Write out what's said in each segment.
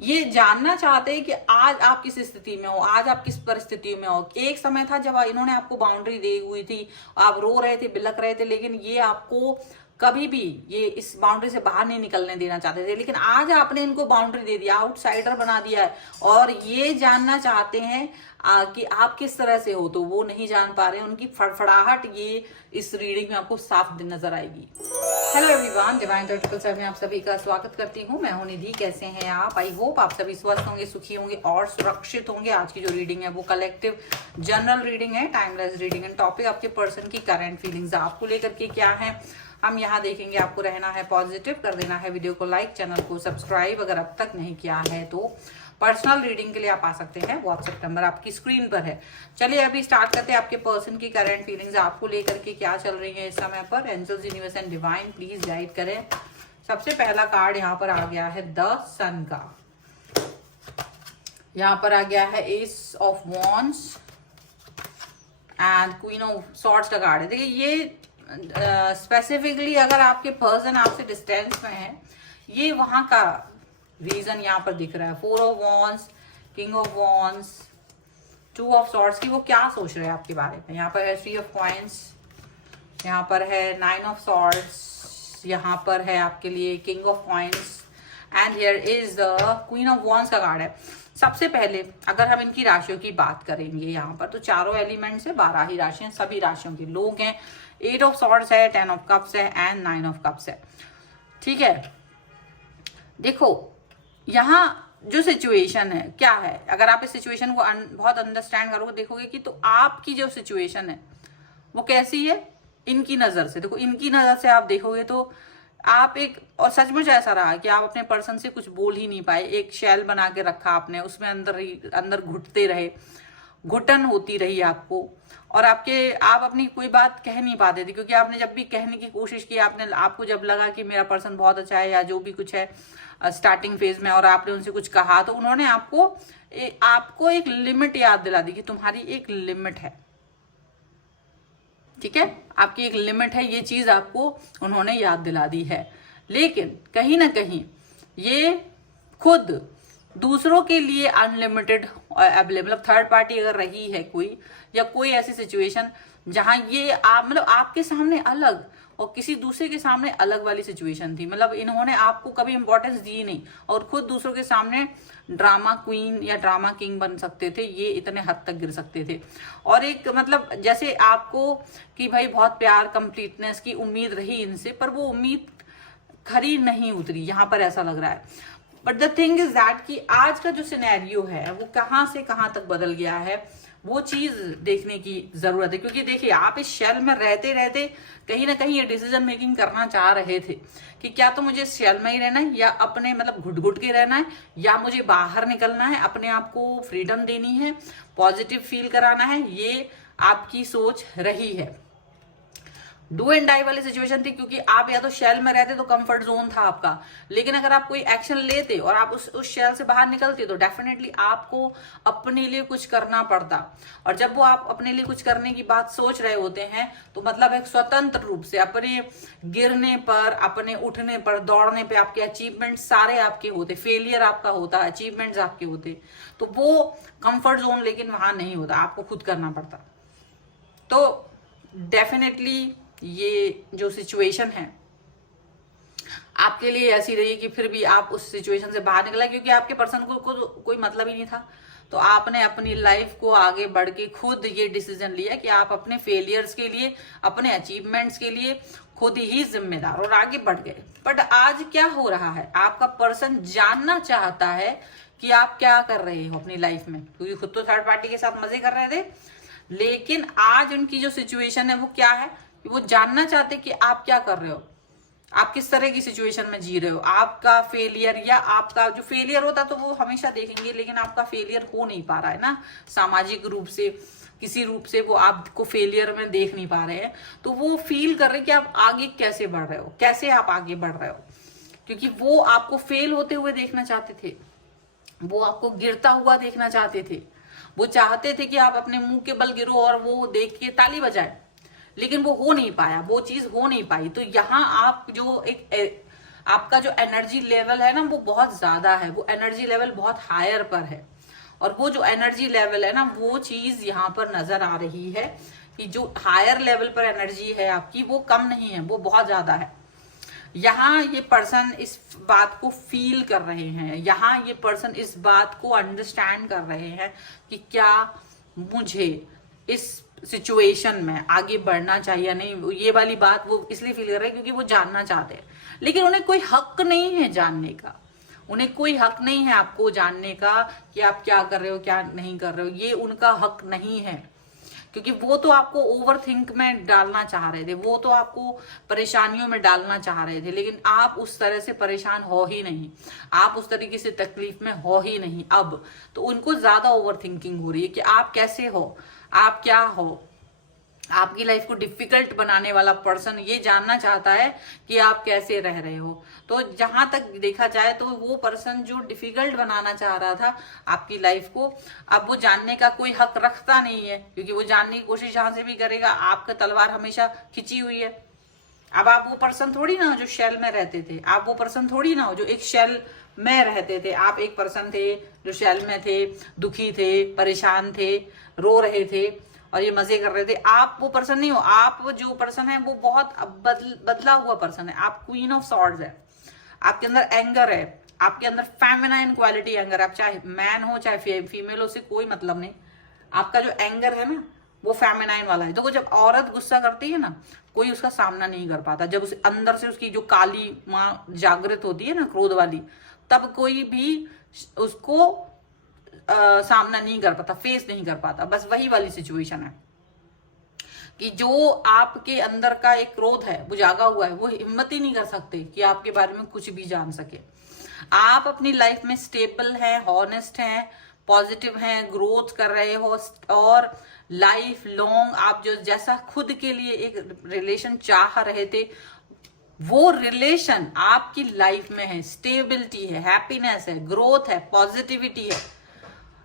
ये जानना चाहते हैं कि आज आप किस स्थिति में हो, आज आप किस परिस्थिति में हो। एक समय था जब इन्होंने आपको बाउंड्री दी हुई थी, आप रो रहे थे, बिलक रहे थे, लेकिन ये आपको कभी भी ये इस बाउंड्री से बाहर नहीं निकलने देना चाहते थे। लेकिन आज आपने इनको बाउंड्री दे दिया, आउटसाइडर बना दिया है, और ये जानना चाहते हैं कि आप किस तरह से हो, तो वो नहीं जान पा रहे हैं। उनकी फड़फड़ाहट ये इस रीडिंग में आपको साफ नजर आएगी। हेलो एवरीवन, डिवाइन थॉटिकल में आप सभी का स्वागत करती हूँ। मैं हूं निधि। कैसे हैं आप? आई होप आप सभी स्वस्थ होंगे, सुखी होंगे और सुरक्षित होंगे। आज की जो रीडिंग है वो कलेक्टिव जनरल रीडिंग है, टाइमलेस रीडिंग है। टॉपिक आपके पर्सन की करंट फीलिंग्स आपको लेकर के क्या है, हम यहाँ देखेंगे। आपको रहना है पॉजिटिव, कर देना है वीडियो को लाइक, चैनल को सब्सक्राइब अगर अब तक नहीं किया है तो। पर्सनल रीडिंग के लिए आप आ सकते हैं, व्हाट्सएप नंबर आपकी स्क्रीन पर है। चलिए अभी स्टार्ट करते हैं। आपके पर्सन की करंट फीलिंग्स आपको लेकर के क्या चल रही है इस समय पर। Angels, universe and divine please guide करें। सबसे पहला कार्ड यहाँ पर आ गया है द सन का। यहाँ पर आ गया है S of wands and queen of swords का कार्ड है। देखिए ये स्पेसिफिकली अगर आपके पर्सन आपसे डिस्टेंस में है, ये वहां का रीजन यहाँ पर दिख रहा है। 4 of wands, king of wands, 2 of swords की वो क्या सोच रहे हैं आपके बारे में। यहाँ पर है 3 ऑफ कॉइंस, यहाँ पर है 9 ऑफ सॉर्ड्स, यहाँ पर है आपके लिए king of coins and here is the queen of wands का कार्ड है। सबसे पहले अगर हम इनकी राशियों की बात करेंगे यहाँ पर, तो चारों एलिमेंट्स है, 12 ही राशियां, सभी राशियों के लोग हैं। 8 ऑफ सॉर्ड्स है, 10 ऑफ कप्स है एंड 9 ऑफ कप्स है। ठीक है, देखो यहाँ जो सिचुएशन है क्या है, अगर आप इस सिचुएशन को बहुत अंडरस्टैंड करोगे, देखोगे कि तो आपकी जो सिचुएशन है वो कैसी है इनकी नजर से। देखो इनकी नजर से आप देखोगे तो आप एक, और सचमुच ऐसा रहा कि आप अपने पर्सन से कुछ बोल ही नहीं पाए, एक शेल बना के रखा आपने, उसमें अंदर घुटते रहे, घुटन होती रही आपको, और आप अपनी कोई बात कह नहीं पाते थे, क्योंकि आपने जब भी कहने की कोशिश की, आपको जब लगा कि मेरा पर्सन बहुत अच्छा है या जो भी कुछ है स्टार्टिंग फेज में, और आपने उनसे कुछ कहा, तो उन्होंने आपको एक लिमिट याद दिला दी कि तुम्हारी एक लिमिट है। ठीक है, आपकी एक लिमिट है, ये चीज आपको उन्होंने याद दिला दी है। लेकिन कहीं ना कहीं ये खुद दूसरों के लिए अनलिमिटेड अवेलेबल, मतलब थर्ड पार्टी अगर रही है कोई, या कोई ऐसी सिचुएशन जहां ये मतलब आपके सामने अलग और किसी दूसरे के सामने अलग वाली सिचुएशन थी, मतलब इन्होंने आपको कभी इंपॉर्टेंस दी नहीं और खुद दूसरों के सामने ड्रामा क्वीन या ड्रामा किंग बन सकते थे, ये इतने हद तक गिर सकते थे। और एक मतलब जैसे आपको कि भाई बहुत प्यार, कंप्लीटनेस की उम्मीद रही इनसे, पर वो उम्मीद खरी नहीं उतरी, यहां पर ऐसा लग रहा है। But the thing is that कि आज का जो सिनेरियो है वो कहां से कहां तक बदल गया है, वो चीज देखने की जरूरत है। क्योंकि देखिए आप इस शेल में रहते रहते कहीं ना कहीं ये डिसीजन मेकिंग करना चाह रहे थे कि क्या तो मुझे शेल में ही रहना है, या अपने मतलब घुट घुट के रहना है, या मुझे बाहर निकलना है, अपने आप को फ्रीडम देनी है, पॉजिटिव फील कराना है। ये आपकी सोच रही है। डू एंड डाई वाली सिचुएशन थी, क्योंकि आप या तो शेल में रहते तो कंफर्ट जोन था आपका, लेकिन अगर आप कोई एक्शन लेते और आप उस शेल से बाहर निकलते तो डेफिनेटली आपको अपने लिए कुछ करना पड़ता। और जब वो आप अपने लिए कुछ करने की बात सोच रहे होते हैं तो मतलब एक स्वतंत्र रूप से अपने गिरने पर, अपने उठने पर, दौड़ने पे आपके अचीवमेंट सारे आपके होते, फेलियर आपका होता, अचीवमेंट्स आपके होते, तो वो कंफर्ट जोन लेकिन वहां नहीं होता, आपको खुद करना पड़ता। तो डेफिनेटली ये जो सिचुएशन है आपके लिए ऐसी रही कि फिर भी आप उस सिचुएशन से बाहर निकला, क्योंकि आपके पर्सन को कोई मतलब ही नहीं था। तो आपने अपनी लाइफ को आगे बढ़ के खुद ये डिसीजन लिया कि आप अपने फेलियर्स के लिए, अपने अचीवमेंट्स के लिए खुद ही जिम्मेदार, और आगे बढ़ गए। बट आज क्या हो रहा है, आपका पर्सन जानना चाहता है कि आप क्या कर रहे हो अपनी लाइफ में, क्योंकि खुद तो थर्ड पार्टी के साथ मजे कर रहे थे। लेकिन आज उनकी जो सिचुएशन है वो क्या है, वो जानना चाहते कि आप क्या कर रहे हो, आप किस तरह की सिचुएशन में जी रहे हो। आपका फेलियर, या आपका जो फेलियर होता तो वो हमेशा देखेंगे, लेकिन आपका फेलियर हो नहीं पा रहा है ना, सामाजिक रूप से किसी रूप से वो आपको फेलियर में देख नहीं पा रहे हैं, तो वो फील कर रहे हैं कि आप आगे कैसे बढ़ रहे हो, कैसे आप आगे बढ़ रहे हो, क्योंकि वो आपको फेल होते हुए देखना चाहते थे, वो आपको गिरता हुआ देखना चाहते थे, वो चाहते थे कि आप अपने मुंह के बल गिरो और वो देख के ताली बजाए, लेकिन वो हो नहीं पाया, वो चीज हो नहीं पाई। तो यहाँ आप जो एक आपका जो एनर्जी लेवल है ना वो बहुत ज्यादा है, वो एनर्जी लेवल बहुत हायर पर है। और वो जो एनर्जी लेवल है ना वो चीज यहाँ पर नजर आ रही है कि जो हायर लेवल पर एनर्जी है आपकी वो कम नहीं है, वो बहुत ज्यादा है। यहाँ ये पर्सन इस बात को फील कर रहे हैं, यहाँ ये पर्सन इस बात को अंडरस्टैंड कर रहे हैं कि क्या मुझे इस सिचुएशन में आगे बढ़ना चाहिए या नहीं। ये वाली बात वो इसलिए फील कर रहे हैं क्योंकि वो जानना चाहते हैं, लेकिन उन्हें कोई हक नहीं है जानने का। उन्हें कोई हक नहीं है आपको जानने का कि आप क्या कर रहे हो क्या नहीं कर रहे हो, ये उनका हक नहीं है। क्योंकि वो तो आपको ओवर थिंक में डालना चाह रहे थे, वो तो आपको परेशानियों में डालना चाह रहे थे, लेकिन आप उस तरह से परेशान हो ही नहीं, आप उस तरीके से तकलीफ में हो ही नहीं। अब तो उनको ज्यादा ओवर थिंकिंग हो रही है कि आप कैसे हो, आप क्या हो। आपकी लाइफ को डिफिकल्ट बनाने वाला पर्सन ये जानना चाहता है कि आप कैसे रह रहे हो। तो जहां तक देखा जाए तो वो पर्सन जो डिफिकल्ट बनाना चाह रहा था आपकी लाइफ को, अब वो जानने का कोई हक रखता नहीं है, क्योंकि वो जानने की कोशिश जहां से भी करेगा आपका तलवार हमेशा खिंची हुई है। अब आप वो पर्सन थोड़ी ना हो जो शेल में रहते थे, आप वो पर्सन थोड़ी ना हो जो एक शेल में रहते थे। आप एक पर्सन थे जो शेल में थे, दुखी थे, परेशान थे, रो रहे थे और ये मजे कर रहे थे। आप वो पर्सन नहीं हो। आप जो पर्सन है वो बहुत बदला हुआ पर्सन है। आप क्वीन ऑफ सॉर्ड्स है, आपके अंदर एंगर है, आपके अंदर फेमिनाइन क्वालिटी एंगर है। आप चाहे मैन हो चाहे फीमेल हो, से कोई मतलब नहीं। आपका जो एंगर है ना वो फेमिनाइन वाला है। देखो जब औरत गुस्सा करती है ना कोई उसका सामना नहीं कर पाता। जब उसे अंदर से उसकी जो काली माँ जागृत होती है ना क्रोध वाली, तब कोई भी उसको सामना नहीं कर पाता, फेस नहीं कर पाता। बस वही वाली सिचुएशन है कि जो आपके अंदर का एक क्रोध है वो जागा हुआ है, वो हिम्मत ही नहीं कर सकते कि आपके बारे में कुछ भी जान सके। आप अपनी लाइफ में स्टेबल हैं, हॉनेस्ट हैं, पॉजिटिव हैं, ग्रोथ कर रहे हो और लाइफ लॉन्ग आप जो जैसा खुद के लिए एक रिलेशन चाह रहे थे वो रिलेशन आपकी लाइफ में है। स्टेबिलिटी है, हैप्पीनेस है, ग्रोथ है, पॉजिटिविटी है,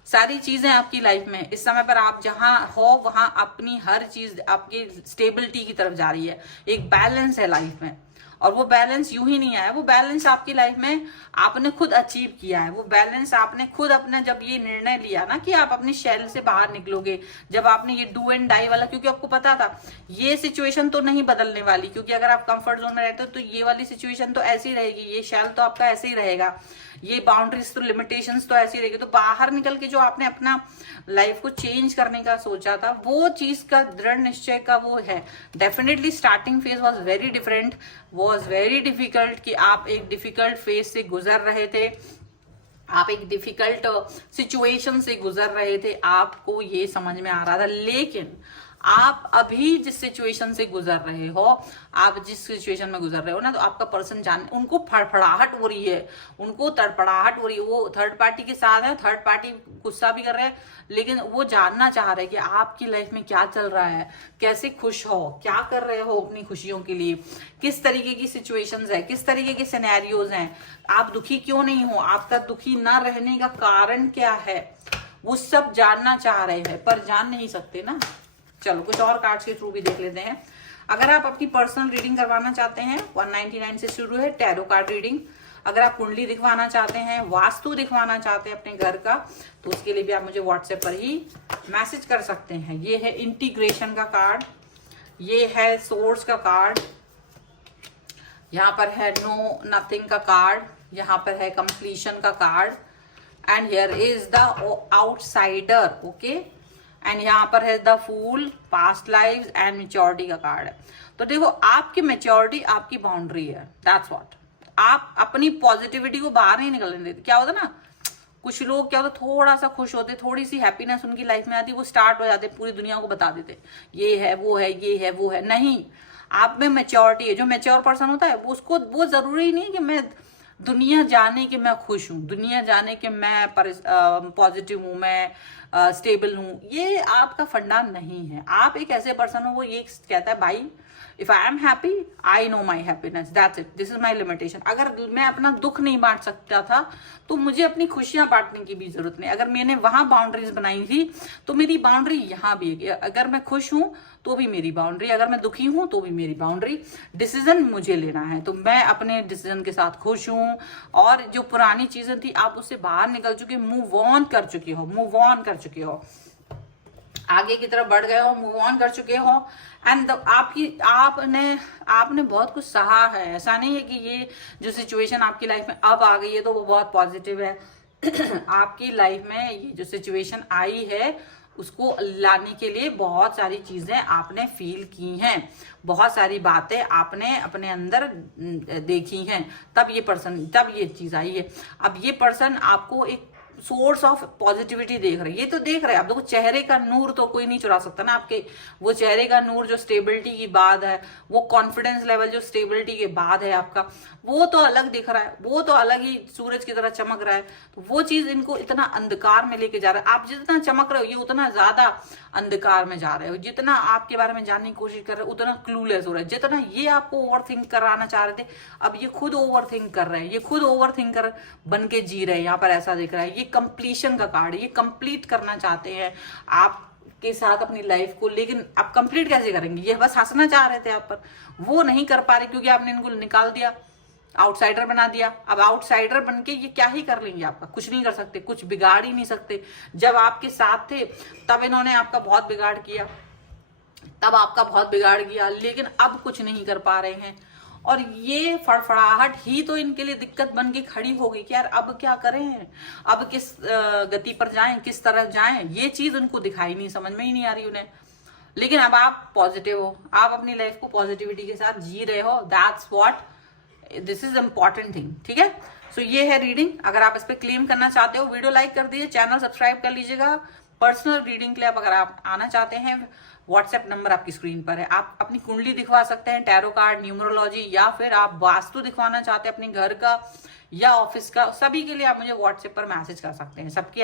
सारी चीजें आपकी लाइफ में इस समय पर आप जहां हो वहां अपनी हर चीज आपकी स्टेबिलिटी की तरफ जा रही है। एक बैलेंस है लाइफ में और वो बैलेंस यूं ही नहीं आया, वो बैलेंस आपकी लाइफ में आपने खुद अचीव किया है। वो बैलेंस आपने खुद अपने जब ये निर्णय लिया ना कि आप अपनी शेल से बाहर निकलोगे, जब आपने ये डू एंड डाई वाला, क्योंकि आपको पता था ये सिचुएशन तो नहीं बदलने वाली, क्योंकि अगर आप कंफर्ट जोन में रहते हो तो ये वाली सिचुएशन तो ऐसी रहेगी, ये शेल तो आपका ऐसे ही रहेगा, ये बाउंड्रीज तो लिमिटेशंस तो ऐसी रहेगी। तो बाहर निकल के जो आपने अपना लाइफ को चेंज करने का सोचा था वो चीज का दृढ़ निश्चय का वो है। Definitely starting phase was very different, was very difficult कि आप एक डिफिकल्ट फेज से गुजर रहे थे, आप एक डिफिकल्ट सिचुएशन से गुजर रहे थे, आपको ये समझ में आ रहा था। लेकिन आप अभी जिस सिचुएशन से गुजर रहे हो, आप जिस सिचुएशन में गुजर रहे हो ना, तो आपका पर्सन जान उनको फड़फड़ाहट हो रही है, उनको तड़पड़ाहट हो रही है। वो थर्ड पार्टी के साथ है, थर्ड पार्टी गुस्सा भी कर रहे हैं, लेकिन वो जानना चाह रहे हैं कि आपकी लाइफ में क्या चल रहा है, कैसे खुश हो, क्या कर रहे हो अपनी खुशियों के लिए, किस तरीके की सिचुएशंस है, किस तरीके के सिनेरियोज हैं, आप दुखी क्यों नहीं हो, आपका दुखी ना रहने का कारण क्या है, वो सब जानना चाह रहे हैं पर जान नहीं सकते ना। चलो कुछ और कार्ड्स के थ्रू भी देख लेते हैं। अगर आप अपनी पर्सनल रीडिंग करवाना चाहते हैं 199 से शुरू है टैरो कार्ड रीडिंग। अगर आप कुंडली दिखवाना चाहते हैं, वास्तु दिखवाना चाहते हैं अपने घर का, तो उसके लिए भी आप मुझे व्हाट्सएप पर ही मैसेज कर सकते हैं। ये है इंटीग्रेशन का कार्ड, ये है सोर्स का कार्ड, यहाँ पर है नो नथिंग का कार्ड, यहाँ पर है कंप्लीशन का card and here is the outsider, okay. And यहाँ पर है the fool, past lives and maturity का कार्ड है। तो देखो आपकी मेच्योरिटी आपकी बाउंड्री है, दैट्स व्हाट। आप अपनी पॉजिटिविटी को बाहर नहीं निकलने देते। क्या होता ना, कुछ लोग क्या होता थोड़ा सा खुश होते, थोड़ी सी हैप्पीनेस उनकी लाइफ में आती, वो स्टार्ट हो जाते पूरी दुनिया को बता देते ये है वो है ये है वो है। नहीं, आप में मेच्योरिटी है। जो मेच्योर पर्सन होता है उसको वो जरूरी नहीं कि मैं दुनिया जाने कि मैं खुश हूँ, दुनिया जाने कि मैं पॉजिटिव हूँ, मैं स्टेबल हूँ, ये आपका फंडा नहीं है। आप एक ऐसे पर्सन हो वो ये कहता है भाई if I am happy, I know my happiness, that's it, this is my limitation. अगर मैं अपना दुख नहीं बांट सकता था तो मुझे अपनी खुशियां बांटने की भी जरूरत नहीं। अगर मैंने वहां बाउंड्रीज बनाई थी तो मेरी बाउंड्री यहाँ भी है। अगर मैं खुश हूं तो भी मेरी बाउंड्री, अगर मैं दुखी हूं तो भी मेरी बाउंड्री। डिसीजन मुझे लेना है, तो मैं अपने डिसीजन के साथ खुश हूं। और जो पुरानी चीजें थी आप उससे बाहर निकल चुके, मूव ऑन कर चुके हो, मूव ऑन कर चुके हो, आगे की तरफ बढ़ गए हो, मूव ऑन कर चुके हो। एंड आपने बहुत कुछ सहा है। ऐसा नहीं है कि ये जो सिचुएशन आपकी लाइफ में अब आ गई है तो वो बहुत पॉजिटिव है। आपकी लाइफ में ये जो सिचुएशन आई है उसको लाने के लिए बहुत सारी चीजें आपने फील की हैं, बहुत सारी बातें आपने अपने अंदर देखी हैं, तब ये चीज आई है। अब ये पर्सन आपको एक सोर्स ऑफ पॉजिटिविटी देख रहे हैं। ये तो देख रहे हैं, अब देखो चेहरे का नूर तो कोई नहीं चुरा सकता ना आपके। वो चेहरे का नूर जो स्टेबिलिटी की बात है, वो कॉन्फिडेंस लेवल जो स्टेबिलिटी के बाद है आपका, वो तो अलग दिख रहा है, वो तो अलग ही सूरज की तरह चमक रहा है। तो वो चीज इनको इतना अंधकार में लेके जा रहा है। आप जितना चमक रहे हो ये उतना ज्यादा अंधकार में जा रहे हो। जितना आपके बारे में जानने की कोशिश कर रहे हो उतना क्लूलेस हो रहा है। जितना ये आपको ओवर थिंक कराना चाह रहे थे, अब ये खुद ओवर थिंक कर रहे हैं, ये खुद ओवर थिंकर बन के जी रहे हैं। यहाँ पर ऐसा दिख रहा है, ये कंप्लीशन का कार्ड है, ये कंप्लीट करना चाहते हैं आप के साथ अपनी लाइफ को। लेकिन आप कंप्लीट कैसे करेंगे? ये बस हंसना चाह रहे थे आप पर, वो नहीं कर पा रहे क्योंकि आपने इनको निकाल दिया, आउटसाइडर बना दिया। अब आउटसाइडर बनके ये क्या ही कर लेंगे? आपका कुछ नहीं कर सकते, कुछ बिगाड़ ही नहीं सकते। जब आपके साथ थे तब इन्होंने आपका बहुत बिगाड़ किया, तब आपका बहुत बिगाड़ किया, लेकिन अब कुछ नहीं कर पा रहे हैं। और ये फड़फड़ाहट ही तो इनके लिए दिक्कत बन के खड़ी हो गई कि यार अब क्या करें, अब किस गति पर जाएं, किस तरफ जाएं, ये चीज उनको दिखाई नहीं, समझ में ही नहीं आ रही उन्हें। लेकिन अब आप पॉजिटिव हो, आप अपनी लाइफ को पॉजिटिविटी के साथ जी रहे हो, that's what, this is important thing. ठीक है, सो ये है रीडिंग। अगर आप इस पे क्लेम करना चाहते हो, वीडियो लाइक कर दीजिए, चैनल सब्सक्राइब कर लीजिएगा। पर्सनल रीडिंग के लिए अगर आप आना चाहते हैं, व्हाट्सएप नंबर आपकी स्क्रीन पर है। आप अपनी कुंडली दिखवा सकते हैं, टैरो कार्ड, न्यूमरोलॉजी, या फिर आप वास्तु दिखवाना चाहते हैं अपने घर का या ऑफिस का, सभी के लिए आप मुझे व्हाट्सएप पर मैसेज कर सकते हैं। सबकी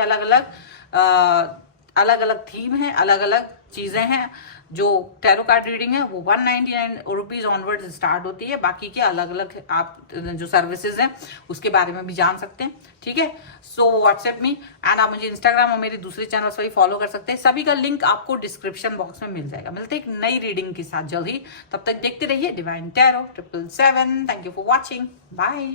अलग अलग थीम है, अलग अलग चीजें हैं। जो टैरो कार्ड रीडिंग है वो 199 रुपीज ऑनवर्ड स्टार्ट होती है। बाकी के अलग अलग आप जो सर्विसेज हैं उसके बारे में भी जान सकते हैं। ठीक है, सो व्हाट्सएप में, एंड आप मुझे इंस्टाग्राम और मेरे दूसरे चैनल पर फॉलो कर सकते हैं। सभी का लिंक आपको डिस्क्रिप्शन बॉक्स में मिल जाएगा। मिलते एक नई रीडिंग के साथ जल्द ही, तब तक देखते रहिए divine tarot 777। Thank you for watching, bye.